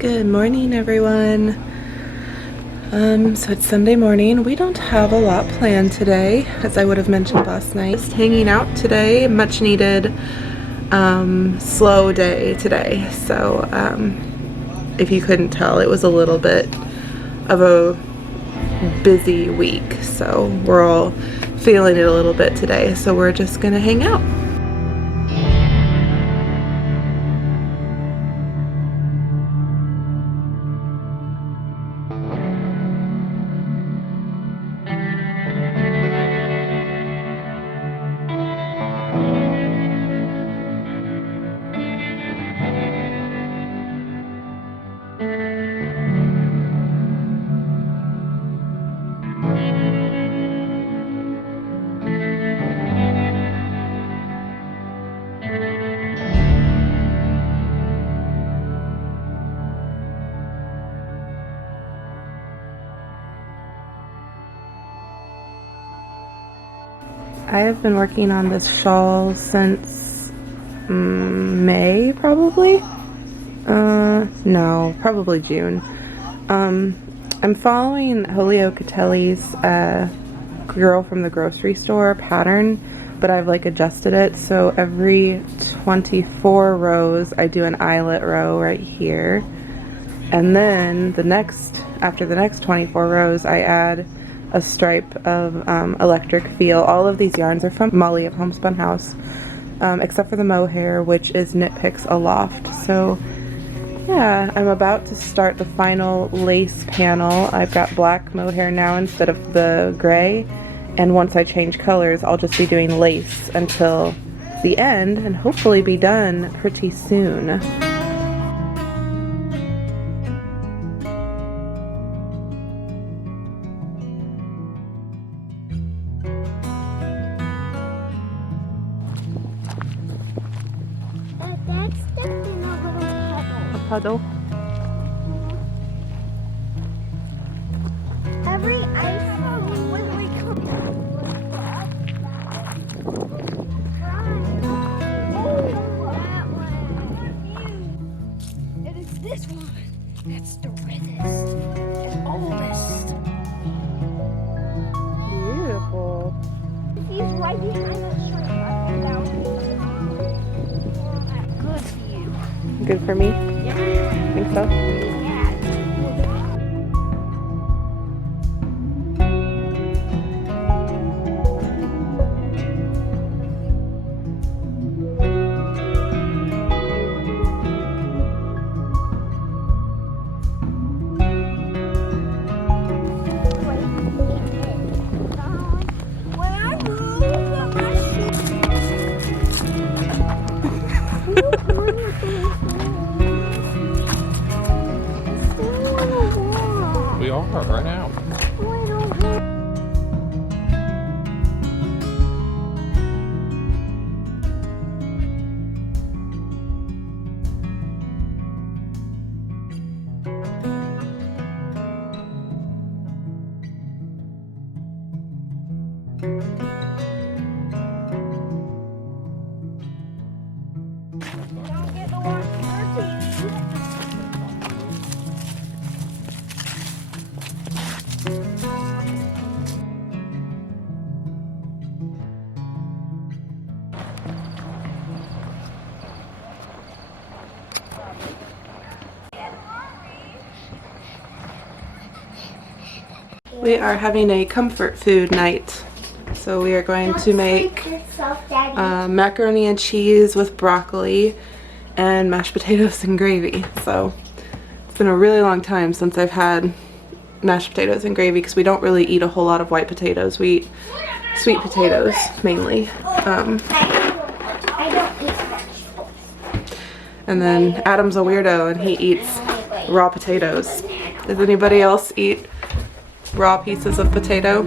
Good morning, everyone. So it's Sunday morning. We don't have a lot planned today, as I would have mentioned last night. Just hanging out today. Much needed slow day today. So if you couldn't tell, it was a little bit of a busy week. So we're all feeling it a little bit today. So we're just gonna hang out. I have been working on this shawl since May, probably? No, probably June. I'm following Julio Catelli's Girl from the Grocery Store pattern, but I've like adjusted it, so every 24 rows I do an eyelet row right here, and then after the next 24 rows I add a stripe of electric feel. All of these yarns are from Molly of Homespun House, except for the mohair, which is Knit Picks Aloft. So yeah, I'm about to start the final lace panel. I've got black mohair now instead of the gray, and once I change colors I'll just be doing lace until the end and hopefully be done pretty soon. That's stuck in a little Puddle. Every ice when we come. It is this one. That's the reddest and oldest. Beautiful. He's right behind the tree. Good for you. Good for me? Yeah. Think so? Yeah. When I move my We are right now. Don't get the wash your teeth. We are having a comfort food night. So we are going to make macaroni and cheese with broccoli and mashed potatoes and gravy. So it's been a really long time since I've had mashed potatoes and gravy because we don't really eat a whole lot of white potatoes. We eat sweet potatoes mainly. I don't eat vegetables. And then Adam's a weirdo and he eats raw potatoes. Does anybody else eat raw pieces of potato?